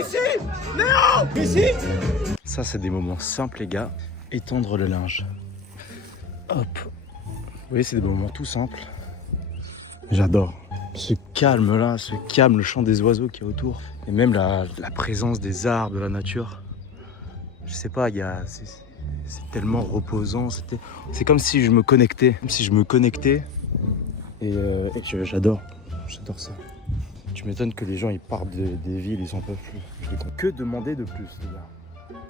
ici. Léo, ici. Ça, c'est des moments simples, les gars. Étendre le linge. Hop. Vous voyez, c'est des moments tout simples. J'adore. Ce calme-là, ce calme, le chant des oiseaux qui est autour. Et même la présence des arbres, de la nature. Je sais pas, c'est tellement reposant. C'est comme si je me connectais. Et j'adore ça. Tu m'étonnes que les gens ils partent des villes, ils en peuvent plus. Que demander de plus, les gars?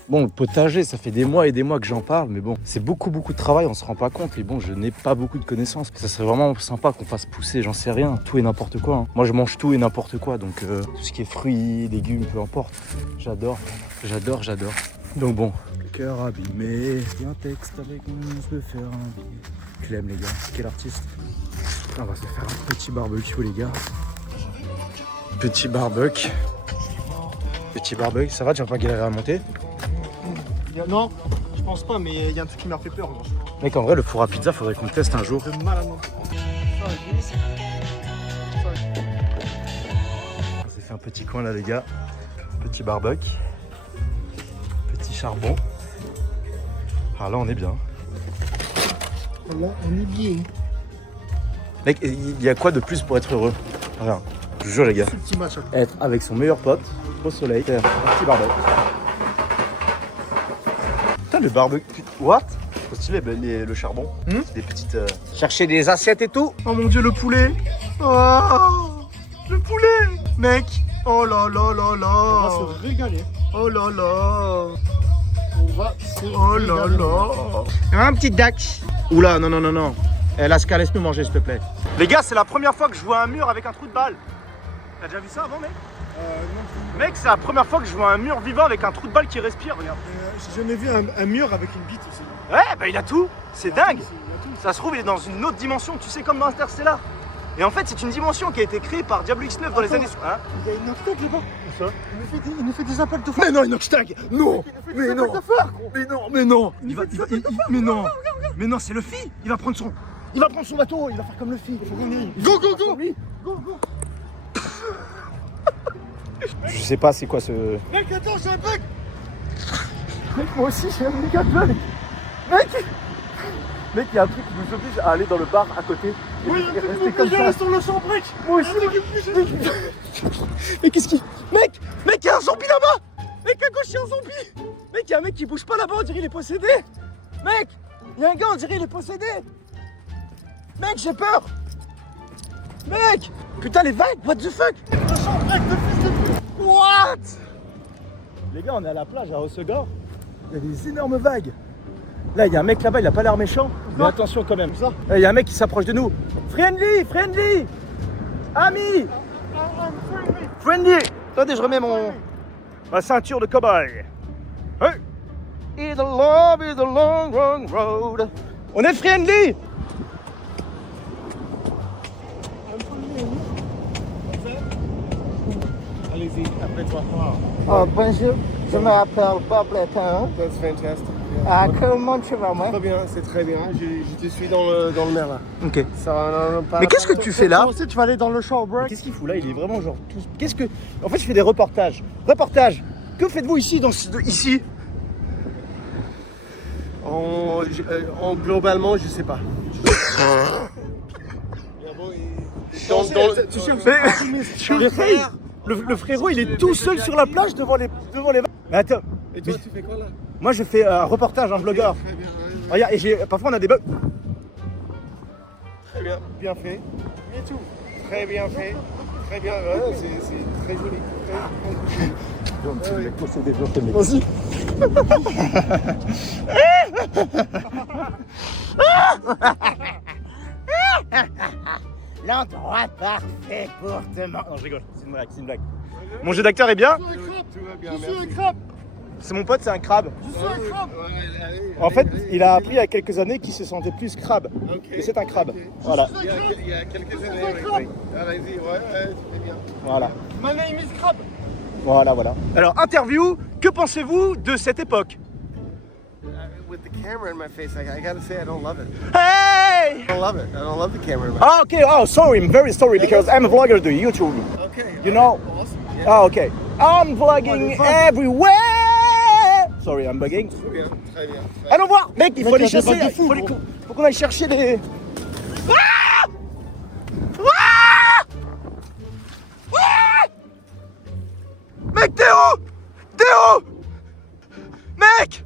Bon, le potager, ça fait des mois et des mois que j'en parle, mais bon, c'est beaucoup de travail, on se rend pas compte. Et bon, je n'ai pas beaucoup de connaissances. Ça serait vraiment sympa qu'on fasse pousser, j'en sais rien, tout et n'importe quoi. Hein. Moi, je mange tout et n'importe quoi, donc tout ce qui est fruits, légumes, peu importe. J'adore. Donc bon, le cœur abîmé, un texte avec moi, je veux faire un billet. Clem, les gars, quel artiste. On va se faire un petit barbecue, les gars. Petit barbecue, ça va, tu vas pas galérer à monter? Non, je pense pas, mais il y a un truc qui m'a fait peur. Moi. Mec, en vrai, le four à pizza, faudrait qu'on le teste un jour. De mal à moi. On s'est fait un petit coin là, les gars. Petit barbecue. Petit charbon. Ah là, on est bien. Là, on est bien. Mec, il y a quoi de plus pour être heureux? Rien. Je vous jure, les gars. Ce petit match. Être avec son meilleur pote, au soleil, faire un petit barbecue. Putain, le barbecue. What? Trop stylé, le charbon. Des petites. Chercher des assiettes et tout. Oh mon dieu, le poulet. Oh, le poulet. Mec. Oh là là là là. On va se régaler. Oh là là. On va se Oh là régaler. là. Un petit dax. Oula, non. Lascar, laisse-nous manger, s'il te plaît. Les gars, c'est la première fois que je vois un mur avec un trou de balle. T'as déjà vu ça avant, mec? Non. Mec, c'est la première fois que je vois un mur vivant avec un trou de balle qui respire, regarde. J'ai jamais vu un mur avec une bite aussi. Ouais, bah il a tout. C'est dingue. Il a tout. Ça se trouve, il est dans une autre dimension, tu sais, comme dans Interstellar. Et en fait, c'est une dimension qui a été créée par Diablo X9 dans les années... Hein? Il y a une obstacle là-bas. Ça Il nous fait des appels de feu. Mais non, Inoxtag. Non. Mais non. Mais non. Mais non, c'est Luffy. Il va prendre son bateau, il va faire comme Luffy. Go, go, go. Go. Je sais pas c'est quoi ce... Mec, attends, j'ai un bug. Mec, moi aussi j'ai un méga bug. Mec, il y a un truc qui nous oblige à aller dans le bar à côté. Oui, Et rester comme ça. sur le champ break. Moi aussi. Mais qu'est-ce qui... Mec, il y a un zombie là-bas. Mec, à gauche, il y a un zombie. Mec, il y a un mec qui bouge pas là-bas, on dirait il est possédé. Mec, il y a un gars, on dirait il est possédé. Mec, j'ai peur. Mec, putain, les vagues, what the fuck. Le champ break de fils de pute. What? Les gars, on est à la plage à Hossegor. Il y a des énormes vagues. Là, il y a un mec là-bas, il a pas l'air méchant. Mais attention quand même. Là, il y a un mec qui s'approche de nous. Friendly. Ami. Friendly. Attendez, je remets ma ceinture de cow-boy. Hey. It's a long road. On est friendly. Allez-y, après toi. Oh, bonjour, je m'appelle Bob Letton. That's fantastic. Comment tu vas, moi? Très bien, c'est très bien. Je te suis dans le mer là. Ok. Ça, Mais qu'est-ce que tu fais là? Toi aussi, tu vas aller dans le shore break. Qu'est-ce qu'il fout là? Il est vraiment genre tout... Qu'est-ce que... En fait, je fais des reportages. Reportage. Que faites-vous ici, ici? Globalement, je sais pas. Le frérot, il est tout seul sur la plage devant les vagues. Mais attends. Et toi, tu fais quoi là? Moi, je fais un reportage, un blogueur. Très bien. Regarde, et parfois on a des bugs. Très bien. Bien fait. Et tout. Très bien fait. Très bien. Ouais, c'est très joli. Vas-y. L'endroit parfait pour te manger. Non, je rigole, c'est une blague. Mon jeu d'acteur est bien? Tout va bien. Je suis un crabe. C'est mon pote, c'est un crabe. Je suis un crabe. En fait, il a appris il y a quelques années qu'il se sentait plus crabe. Et c'est un crabe. Voilà. Il y a quelques années, oui. Allez-y, ouais, tu fais bien. Voilà. My name is Crab. Voilà. Alors, interview, que pensez-vous de cette époque? With the camera in my face, I gotta say I don't love it. Hey! I don't love it. I don't love the camera in my Okay, sorry, I'm very sorry because I'm a vlogger to YouTube. Okay. You know? Awesome. Ah, okay. I'm vlogging everywhere. Sorry, I'm bugging. Très bien, très bien. Allons voir, mec, il faut aller chasser. pas du fou, Faut qu'on aille chercher les. Mec, Théo! Théo! Mec!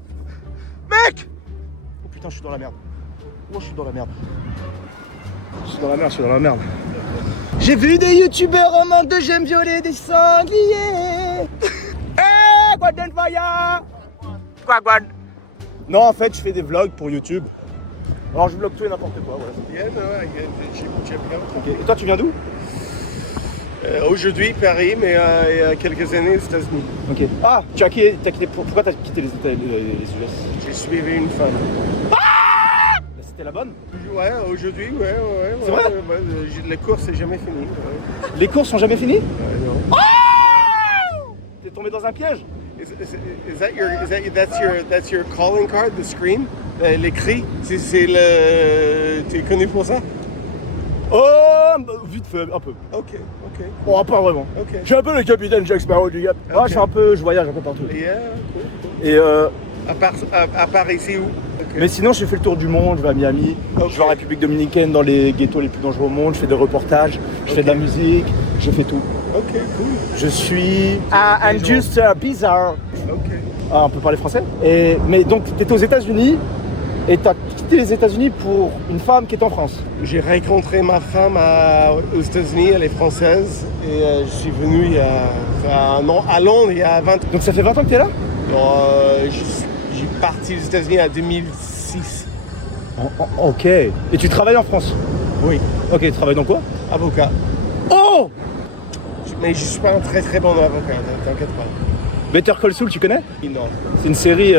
Mec! Oh putain, je suis dans la merde. Oh, je suis dans la merde. Je suis dans la merde, je suis dans la merde. J'ai vu des youtubeurs en manque de j'aime violer des sangliers. Eh, Guaden Faya! Quoi? Non, en fait, je fais des vlogs pour YouTube. Alors, je vlog tout et n'importe quoi, voilà. Bien, j'aime bien. Ok. Et toi, tu viens d'où? Aujourd'hui, Paris, mais il y a quelques années aux États-Unis. Ok. Ah, t'as quitté, pourquoi t'as quitté les US? J'ai suivi une femme. C'était la bonne? Ouais, aujourd'hui, ouais. C'est vrai? Les courses, c'est jamais fini. Ouais. Les courses sont jamais finies? Ouais, non. T'es tombé dans un piège? That's your calling card, the screen? Les cris? C'est le... Tu es connu pour ça? Oh, vite fait, un peu. Ok. Bon, pas vraiment. Ok. Je suis un peu le capitaine Jack Sparrow du Gap. Ok. Je voyage un peu partout. Yeah, cool. Et À part ici où? Ok. mais sinon, j'ai fait le tour du monde, je vais à Miami, Ok. je vais en République Dominicaine dans les ghettos les plus dangereux au monde, je fais des reportages, je fais de la musique, je fais tout. Ok, cool. Je suis... I'm just bizarre. Ok. Ah, on peut parler français. Mais donc, t'étais aux États-Unis et t'as quitté les États-Unis pour une femme qui est en France. J'ai rencontré ma femme aux États-Unis, elle est française, et je suis venu il y a un an à Londres il y a 20 ans. Donc ça fait 20 ans que t'es là? J'ai parti aux États-Unis en 2006. Ok. Et tu travailles en France? Oui. Ok, tu travailles dans quoi? Avocat. Oh! Mais je suis pas un très très bon avocat, t'inquiète pas. Better Call Saul, tu connais? Non. C'est une série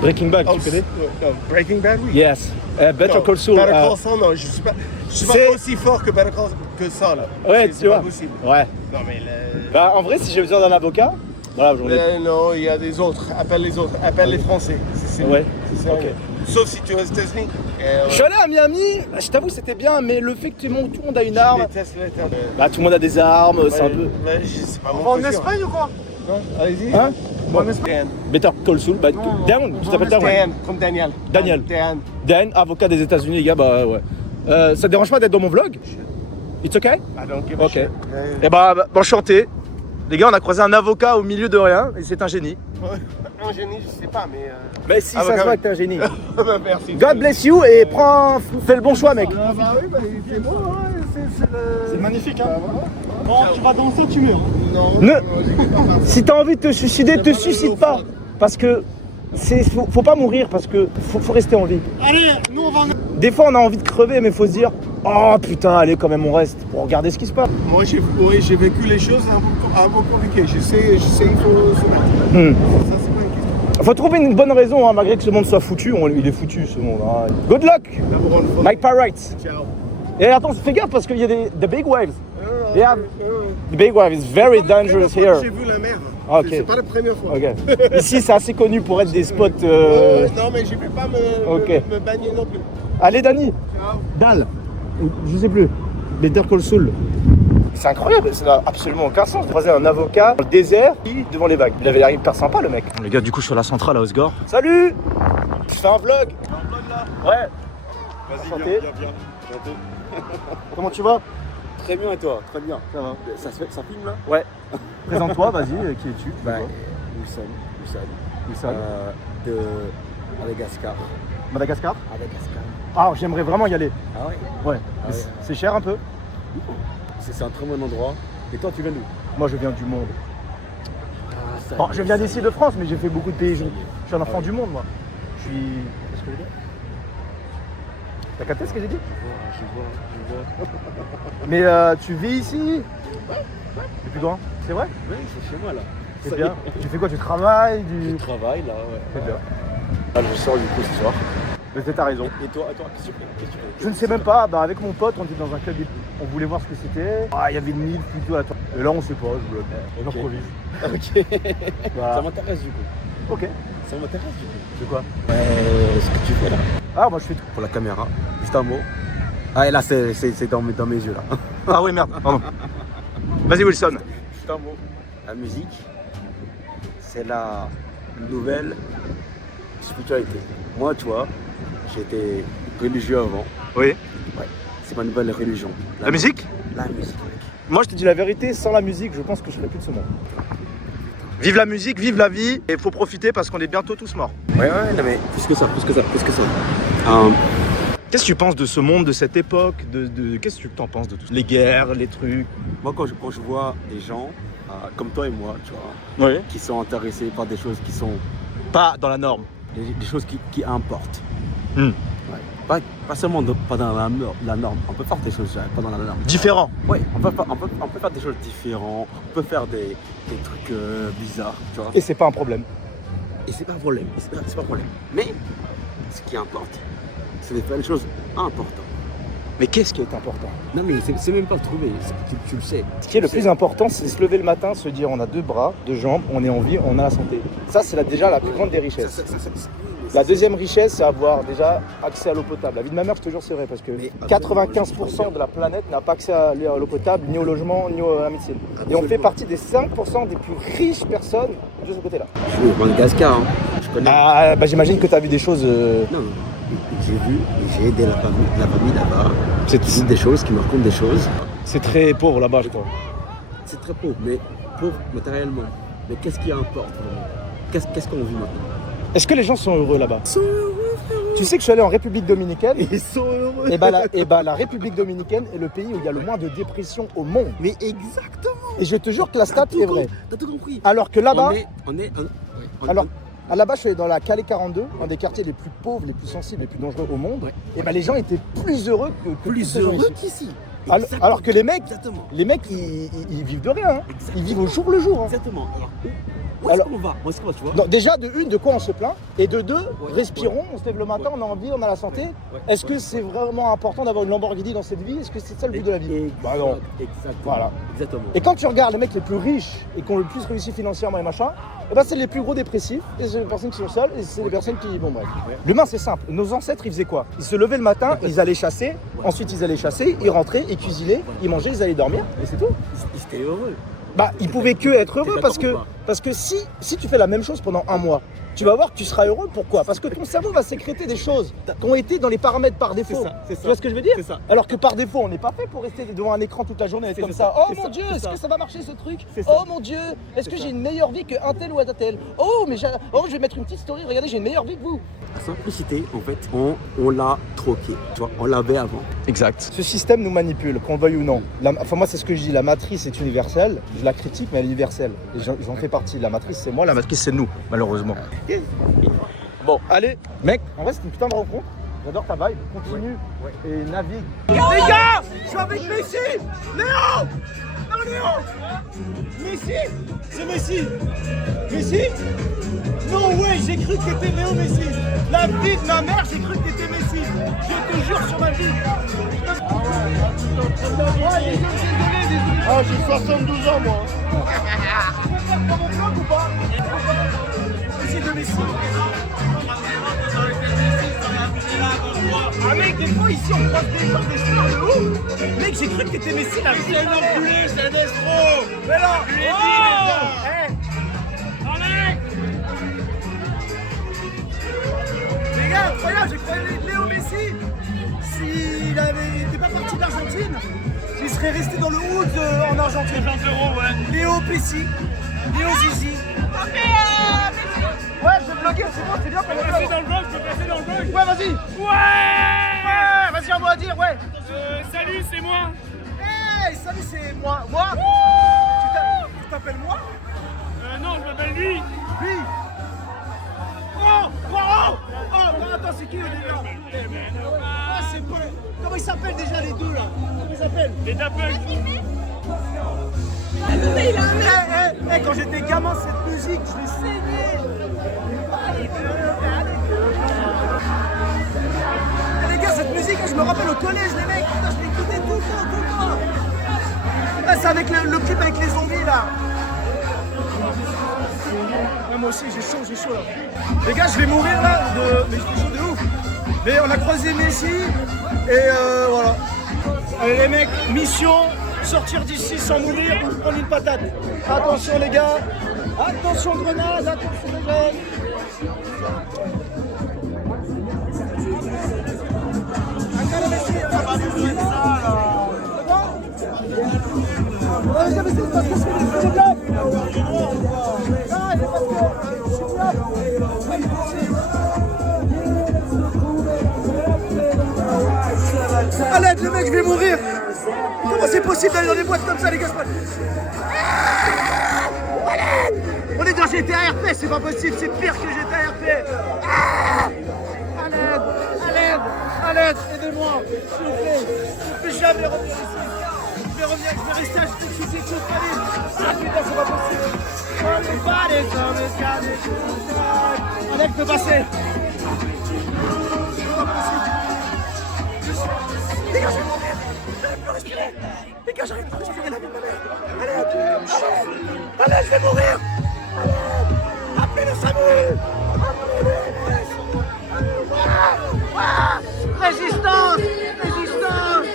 Breaking Bad, tu connais? Non, Breaking Bad, oui. Yes. Better Non, Call Saul. Better Call Saul, non, je suis pas c'est- aussi fort que Better Call que ça, là. Ouais, C'est tu vois. pas possible. Ouais. Non, mais le... Bah, en vrai, si j'ai besoin d'un avocat, voilà, j'en ai. Non, il y a des autres. Appelle les autres. Appelle les Français. C'est Ouais. C'est sérieux. Ok. Sauf si tu es aux États-Unis. Je suis allé à Miami, je t'avoue, c'était bien, mais le fait que tout le monde a une arme. Je déteste l'État. Bah, tout le monde a des armes, c'est un peu. C'est pas On mon va en plaisir. Espagne ou quoi? Non, allez-y. Hein? Bon, Dan. Better Call Saul, bah, Dan, tu t'appelles Dan? Dan, comme Daniel. Daniel. Dan. Dan, avocat des États-Unis, les gars, bah ouais. Ça te dérange pas d'être dans mon vlog? It's okay? I don't give a Ok. shit. Eh bah, enchanté. Les gars, on a croisé un avocat au milieu de rien, et c'est un génie. Un génie, je sais pas, mais... Mais si, ça Avocat. se voit que t'es un génie. Merci. God bless you, et fais le bon choix, mec. Ah bah oui, bah, c'est moi, ouais, c'est le... C'est magnifique, hein? Bon, tu vas danser, tu meurs. Non, Ne- j'écoute pas ça. Si t'as envie de te suicider, te suicide pas. Parce que faut pas mourir, parce que faut rester en vie. Allez, nous on va en... Des fois, on a envie de crever, mais faut se dire, oh putain, allez, quand même, on reste pour regarder ce qui se passe. Moi, j'ai vécu les choses un peu compliquées. Je sais, il faut se mettre. Hmm. Ça, c'est pas une question. Faut trouver une bonne raison, hein, malgré que ce monde soit foutu. Il est foutu, ce monde. Hein. Good luck, D'abord, une fois. Mike Pirates. Ciao. Et attends, fais gaffe parce qu'il y a the big waves. Yeah, the big wave is very dangerous here. J'ai vu la mer. Ah, ok. C'est pas la première fois. Ok. Ici, c'est assez connu pour être des spots. Non, mais je vais pas Ok. me bagner non plus. Allez, Dani. Ciao. Dal. Je sais plus. Better Call Saul. C'est incroyable, ça n'a absolument aucun sens. J'ai croisé un avocat dans le désert devant les vagues. Il avait l'air hyper sympa, le mec. Les gars, du coup, sur la centrale à Osgore. Salut. Je fais un vlog. Ouais. Vas-y, Enchanté. Enchanté. Comment tu vas? Très bien et toi? Très bien. Ça va. Ça filme là? Ouais. Présente-toi, vas-y. Qui es-tu? Wissam. Wissam. De Madagascar. Madagascar? Madagascar. Ah, j'aimerais vraiment y aller. Ah ouais? Ouais. Ah Mais ouais. c'est cher un peu? C'est un très bon endroit. Et toi, tu viens d'où? Moi, je viens du monde. Ah, ça. Bon, je viens d'ici de France, mais j'ai fait beaucoup de pays. Je suis un enfant du monde, moi. Je suis. Qu'est-ce que je veux dire? T'as capté ce que j'ai dit? Je vois. Mais tu vis ici? Depuis quand? C'est vrai? Oui, c'est chez moi là. C'est Ça bien. y est. Tu fais quoi? Tu travailles? Je travaille là, ouais. C'est bien. Ah, je sors du coup ce soir. Mais t'as raison. Et toi, qu'est-ce que tu fais? Je ne sais même pas. Bah, avec mon pote, on était dans un club. On voulait voir ce que c'était. Ah, il y avait une île plutôt à toi. Et là, on sait pas. On Ok. improvise. Ok. Voilà. Ça m'intéresse du coup. Ok. Ça m'intéresse du coup. C'est quoi? Ce que tu fais là. Ah, moi, je fais tout. Pour la caméra. Juste un mot. Ah, et là, c'est dans mes yeux là. Ah oui, merde. Pardon. Vas-y, Wilson. Juste un mot. La musique. c'est la nouvelle spiritualité. Moi, tu vois, j'étais religieux avant. Oui. Ouais, c'est ma nouvelle religion. La musique? La musique, mec. Moi, je te dis la vérité, sans la musique, je pense que je serais plus de ce monde. Vive la musique, vive la vie, et il faut profiter parce qu'on est bientôt tous morts. Ouais, non mais plus que ça. Qu'est-ce que tu penses de ce monde, de cette époque, qu'est-ce que tu t'en penses de tout ça? Les guerres, les trucs. Moi, quand je vois des gens comme toi et moi, tu vois, Oui. qui sont intéressés par des choses qui sont Pas dans la norme. des choses qui importent. Hmm. Ouais. Pas seulement pas dans la norme. On peut faire des choses pas dans la norme. Différent. Oui, on peut faire des choses différentes. On peut faire des trucs bizarres, tu vois. Et c'est pas un problème. Et c'est pas un problème. C'est pas un problème. Mais ce qui importe, c'est de faire les choses importantes. Mais qu'est-ce qui est important? Non mais c'est même pas le trouver, tu le sais. Ce qui est le plus important, c'est se lever le matin, se dire on a 2 bras, 2 jambes, on est en vie, on a la santé. Ça, c'est déjà la plus grande des richesses. La deuxième richesse, c'est avoir déjà accès à l'eau potable. La vie de ma mère, je te jure, c'est vrai, parce que 95% de la planète n'a pas accès à l'eau potable, ni au logement, ni à la médecine. Et on fait partie des 5% des plus riches personnes de ce côté-là. Je suis au Madagascar, hein. Je connais. Ah, bah j'imagine que tu as vu des choses... Non, j'ai aidé la famille là-bas. C'est des choses qui me racontent des choses. C'est très pauvre là-bas, je crois. C'est très pauvre, mais pauvre matériellement. Mais qu'est-ce qui importe vraiment? Qu'est-ce qu'on vit maintenant? Est-ce que les gens sont heureux là-bas? Ils sont heureux, frérot. Tu sais que je suis allé en République Dominicaine. Ils sont heureux. Et bah la République Dominicaine est le pays où il y a le moins de dépression au monde. Mais exactement. Et je te jure que la stat est vraie. T'as tout compris. Alors que là-bas, Alors, là-bas, je suis allé dans la Calais 42, un des quartiers les plus pauvres, les plus sensibles, les plus dangereux au monde. Ouais. Et bah les gens étaient plus heureux que plus tous ces gens heureux ici. qu'ici. Alors que les mecs, Exactement. ils vivent de rien. Hein. Ils vivent au jour le jour. Hein. Exactement. Où est-ce qu'on va? Où est-ce qu'on va, tu vois? Donc, déjà, de quoi on se plaint? Et de 2, respirons, on se lève le matin, on a envie, on a la santé. Est-ce que c'est vraiment important d'avoir une Lamborghini dans cette vie? Est-ce que c'est ça le but de la vie? Bah non. Exactement. Voilà. Exactement. Et quand tu regardes les mecs les plus riches et qui ont le plus réussi financièrement et machin, et ben c'est les plus gros dépressifs, et c'est les personnes qui sont seules, et c'est les personnes qui... Bon bref. L'humain c'est simple, nos ancêtres ils faisaient quoi? Ils se levaient le matin, ils allaient chasser, ensuite ils allaient chasser, ils rentraient, ils cuisinaient, ils mangeaient, ils allaient dormir, et c'est tout. Ils étaient heureux. Bah ils pouvaient que être heureux parce d'accord que si tu fais la même chose pendant un mois, tu vas voir que tu seras heureux. Pourquoi? Parce que ton cerveau va sécréter des choses qui ont été dans les paramètres par défaut. C'est ça. Tu vois ce que je veux dire? C'est ça. Alors que par défaut, on n'est pas fait pour rester devant un écran toute la journée et être comme ça. Oh mon Dieu, est-ce que ça va marcher ce truc? Oh mon Dieu, est-ce que j'ai une meilleure vie qu'un tel ou un tel? Oh mais je vais mettre une petite story, regardez, j'ai une meilleure vie que vous. La simplicité, en fait, on l'a troqué. Tu vois, on l'avait avant. Exact. Ce système nous manipule, qu'on le veuille ou non. Enfin moi c'est ce que je dis, la matrice est universelle. Je la critique mais elle est universelle. Et j'en fais partie. La matrice c'est moi, la matrice c'est nous, malheureusement. Bon, allez, mec, en vrai c'est une putain de rencontre. J'adore ta vibe, continue et navigue. Les gars, je suis avec Messi. Léo. Non Léo. Messi. C'est Messi. Messi. Non ouais, j'ai cru que t'étais Léo Messi. La vie de ma mère, j'ai cru que t'étais Messi. Je te jure sur ma vie. Ah, j'ai 72 ans, moi. Messi de Messi. Ah mec, des fois ici on croise des gens, des stars de ouf. Mec, j'ai cru que t'étais Messi la vie de ma mère. C'est un escroc. Mais là, Je lui ai dit, les gars, incroyable, j'ai croyé Léo Messi. S'il était pas parti d'Argentine, il serait resté dans le hood en Argentine. Léo Messi, Léo Zizi. Ouais, je vais vlogger, c'est bon, c'est bien. Je peux passer dans le vlog, Ouais, vas-y. Ouais, vas-y, un mot à dire, ouais. Salut, c'est moi. Hey, salut, c'est moi. Moi. Tu t'appelles moi? Non, je m'appelle lui. Lui. Oh, attends, c'est qui le délire? Ah, c'est bon. Comment ils s'appellent déjà les deux là? Comment ils s'appellent? Les Dapple. Quand j'étais gamin, cette musique, je l'ai saignée. Les gars, cette musique, je me rappelle au collège, les mecs, putain, je l'écoutais tout le temps. Ah, c'est avec le clip avec les zombies là. Ouais, moi aussi, j'ai chaud là. Les gars, je vais mourir là, mais je suis chaud de ouf. Mais on a croisé Messi, et voilà. Allez les mecs, mission, sortir d'ici sans mourir ou prendre une patate. Attention les gars, Attention grenade, attention grenade. À l'aide les mecs, je vais mourir. Comment c'est possible d'aller dans des boîtes comme ça les gars? On est dans GTA RP, c'est pas possible, c'est pire que GTA RP. À l'aide, à l'aide, à l'aide, aidez-moi, s'il vous plaît. Je ne peux jamais revenir ici. Je vais revenir, je vais rester à cette toute famille. Ah putain, c'est pas possible. À l'aide de passer. C'est pas possible. Les gars, je vais mourir. J'arrive plus à respirer. Les gars, j'arrive plus à respirer la vie de ma mère. À l'aide, à l'aide, je vais mourir. Appelez le SAMU! Résistance! Résistance!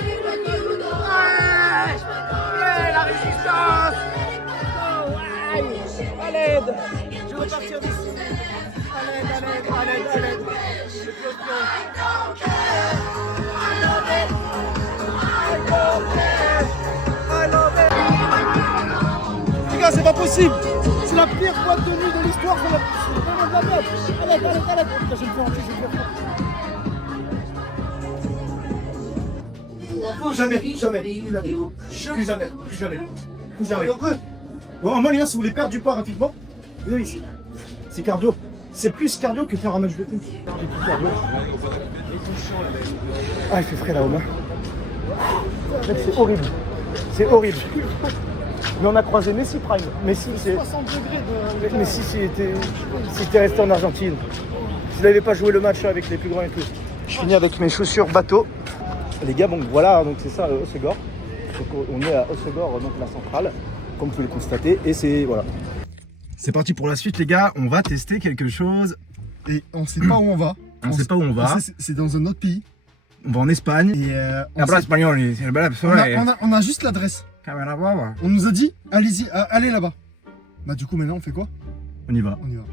Ouais, la résistance! Oh, ouais. À l'aide! Je veux partir d'ici! À l'aide, à l'aide, à l'aide, à l'aide! Je peux Les gars, c'est pas possible! C'est la pire boîte de nuit de l'histoire, c'est vraiment de la merde! À l'aide, à l'aide, à l'aide! Putain, je vais me faire hanter, je vais me faire hanter! Jamais, jamais, plus jamais, plus jamais, plus jamais. Bon, en moyen, si vous voulez perdre du poids rapidement, vous avez ici. C'est cardio. C'est plus cardio que faire un match de tennis. J'ai plus cardio. Ah, il fait frais là, Romain. Mec, c'est horrible. C'est horrible. Mais on a croisé Messi Prime. Messi, c'est 60 degrés de... Messi, c'était resté en Argentine. S'il n'avait pas joué le match avec les plus grands et tout. Je finis avec mes chaussures bateau. Les gars, bon voilà, donc c'est ça, Hossegor. Donc on est à Hossegor, donc la centrale, comme vous pouvez le constater, et c'est voilà. C'est parti pour la suite, les gars. On va tester quelque chose. Et on sait pas où on va. On sait pas où on va. C'est dans un autre pays. On va en Espagne. Et on a juste l'adresse. On nous a dit, allez-y, allez là-bas. Bah du coup maintenant on fait quoi? On y va. On y va.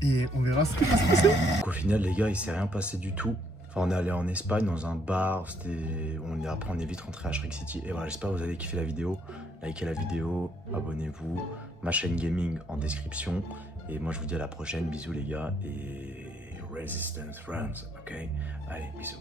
Et on verra ce qui va se passer. Au final, les gars, il s'est rien passé du tout. Enfin, on est allé en Espagne dans un bar, après on est vite rentré à Shrek City. Et voilà, j'espère que vous avez kiffé la vidéo. Likez la vidéo, abonnez-vous, ma chaîne gaming en description. Et moi je vous dis à la prochaine, bisous les gars, et Resistance Runs, ok? Allez, bisous.